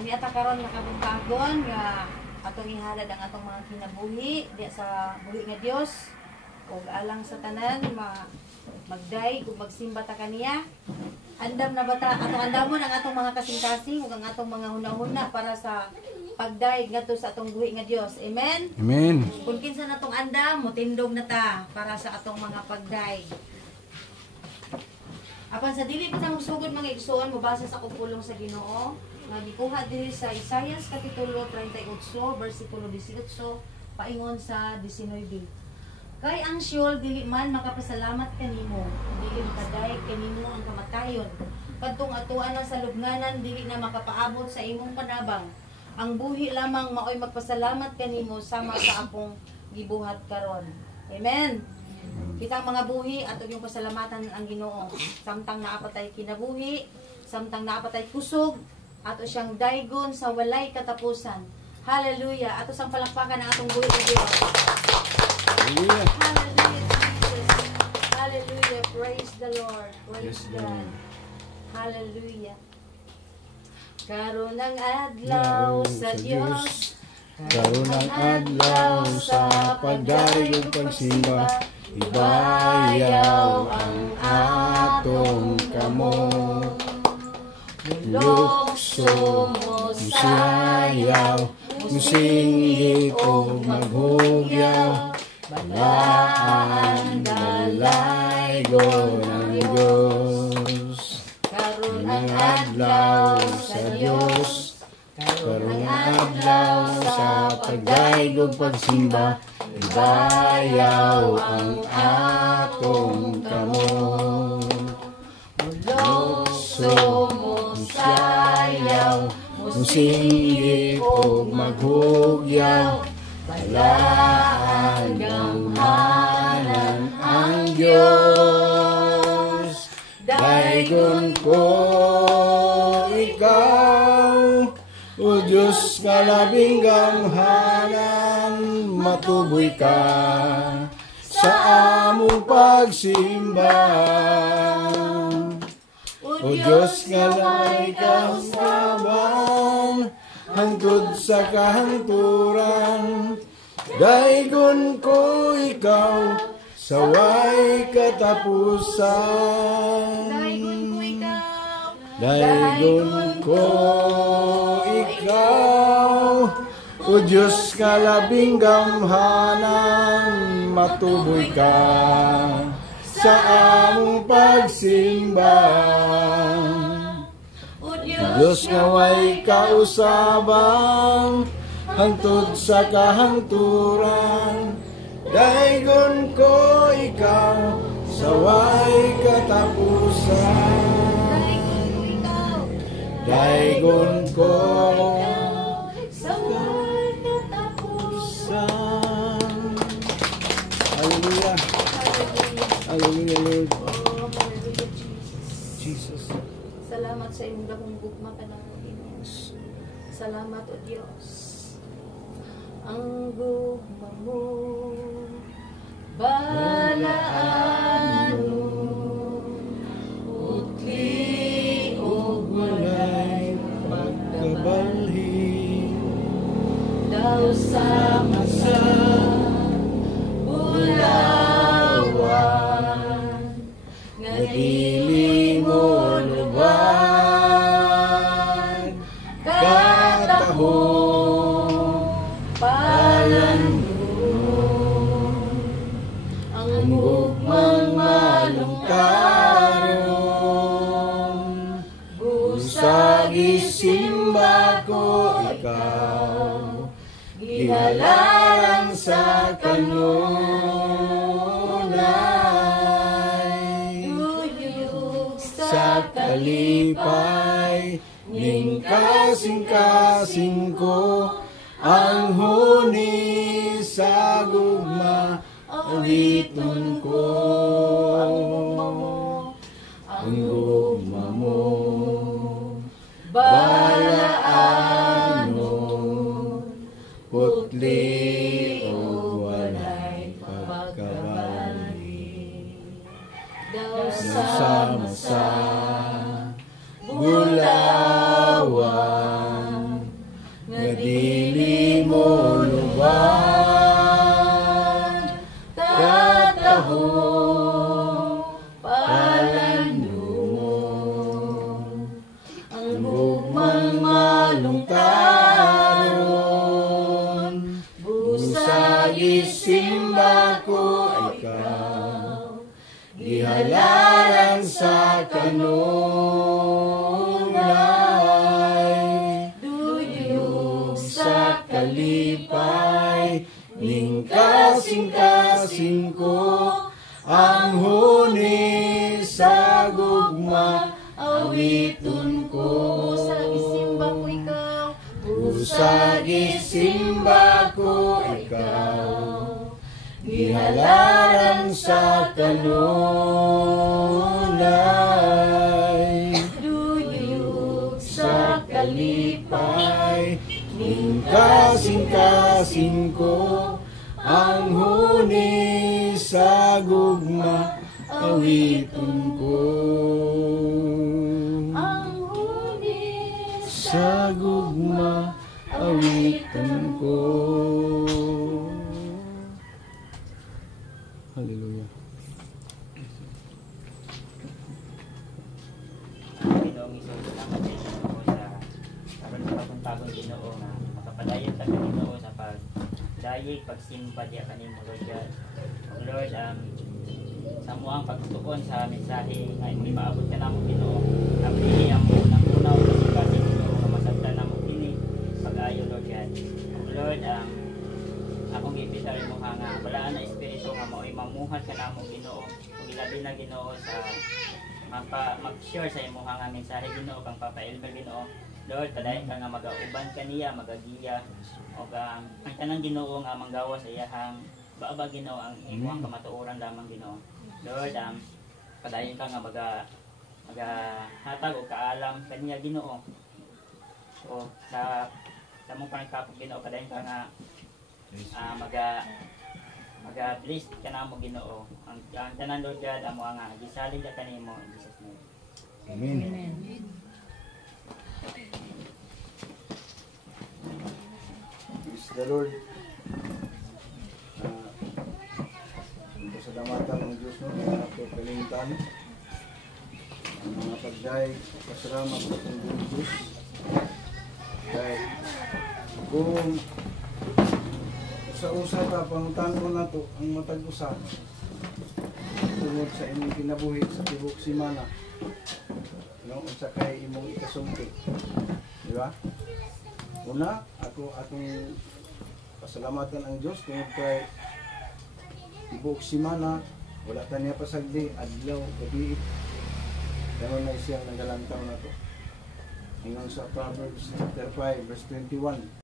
Niata karon nakabungkagon nga atong ihalad ang atong mga kinabuhi diya sa buhi nga Dios ug alang sa tanan magday ug magsimba ta kaniya. Andam na bata atong andamon ang atong mga kasing-kasing ug ang atong mga hunahuna para sa pagday ngadto sa atong buhi nga Dios. Amen. Amen. Kung kinsa natong andam motindog na ta para sa atong mga pagday. Apan sa dili pa ta magsugod mga igsoon, mobasa sa kupulong sa Ginoo nga gikuha diri sa Isaias kapitulo 38 bersikulo 18 paingon sa 19. Kay ang Siol dili man makapasalamat kanimo, dili makaday kanimo ang kamatayon. Kadtong atuan na sa lubnganan dili na makapaabot sa imong panabang. Ang buhi lamang maoy magpasalamat kanimo sama sa akong gibuhat karon. Amen. Kitang mga buhi at yung pasalamatan ang Ginoo. Samtang naapatay kinabuhi, samtang naapatay kusog, ato siyang daygon sa walay katapusan. Hallelujah! Ato sang palakpakan ang atong buhi ng Dios. Hallelujah! Hallelujah, Jesus! Hallelujah! Praise the Lord! Praise God! Hallelujah! Karon ang adlaw sa Dios, karon ang adlaw sa pagdarigong pagsimba, ibayaw ang atong kamot. Lukso mo sayaw, musinggit o maghugyaw, balaan dalaygo ng Diyos. Karon ang adlaw sa Dios, karon ang adlaw sa pagdaigog pagsimba, ibayaw ang atong kamot. Lukso mo sayaw, musinggit o maghugyaw, balaan ganghanan ang Diyos. Daygon ko ikaw, o Diyos nga labing ganghanan, matuboy ka sa among pagsimba. O Diyos nga labing kausaban, hangtod sa kahanturan. Daygon ko ikaw, saway katapusan. Daygon ko ikaw, o Diyos nga labing gamhanan, matuboy ka sa among pagsimba. O Diyos nga way kausaban, hangtod sa kahanturan. Daygon ko ikaw, saway katapusan. Daygon ko saway katapusan. Hallelujah. Hallelujah, Lord. Oh, hallelujah, Jesus. Salamat sa imong dakong gugma kanang Salamat o Dios. Ang gugma mo balaan mo, utli o walay pagkabalhin, daw sama sa bulawan, nga dili mo lubad, katahong palandong, ang gugmang malungkaron, busag isimba ko ikaw, gihalaran sa kanunay, tuyog sa kalipay, ning kasing-kasing ko, ang huni sa gugma, awiton ko. Ang gugma mo, balaan mo, putli o walay pagkabali, daw sama sa bulawan, Usa gisimba ko ikaw, gihalaran sa kanunay, duyok sa kalipay, ning kasing-kasing ko, ang huni sa gugma, awiton ko. Ang huni Sa gugma, awiton ko. Hallelujah. Ginoong iso salamat din Ginoo sa karon sa pagpuntagon Ginoo nga makapadayon ta Ginoo sa pagdayeg pagsimba diya kanimo Lord God. O Lord, sa muang pagtuon sa mensahe nga may maabot ka namo Ginoo. Abli ang unang unaw kasi Ginoo nga masabtan namo kini pag-ayo Lord God. O Lord, akong gipitar mo nga balaan na espiritu nga mao'y mamuhat ka namo Ginoo. Ug ilabi na Ginoo sa mag-share sa imo nga mensahe Ginoo kang Papa Elmer Ginoo. Lord, padayon ka nga magauban kaniya, magagiya o ang tanang Ginoo nga manggawa sa iyahang baaba Ginoo ang imong kamatuoran lamang Ginoo. Lord, padayon ka nga hatag og kaalam kaniya Ginoo. O sa mong pangkapog Ginoo, padayon ka nga mag-bless ka na mo Ginoo. Ang tanan Lord God, amo nga gisalin ka kanimo in Jesus name. Amen. Praise the Lord. Pasalamatan ang Diyos no, na ito kalintan. Ang mga pagday, pasalamat sa itong Diyos. Dahil kung sa usa ta pangutan ko na to ang matag usa tungod sa imong kinabuhi sa tibok semana, no, unsa kay imong ikasumpi, di ba? Una, atong pasalamatan ang Dios tungod kay tibok semana wala ta niya pasagdi adlaw gabi, karon na siyang nagalantaw na to. Ingon sa Proverbs chapter 5 verse 21.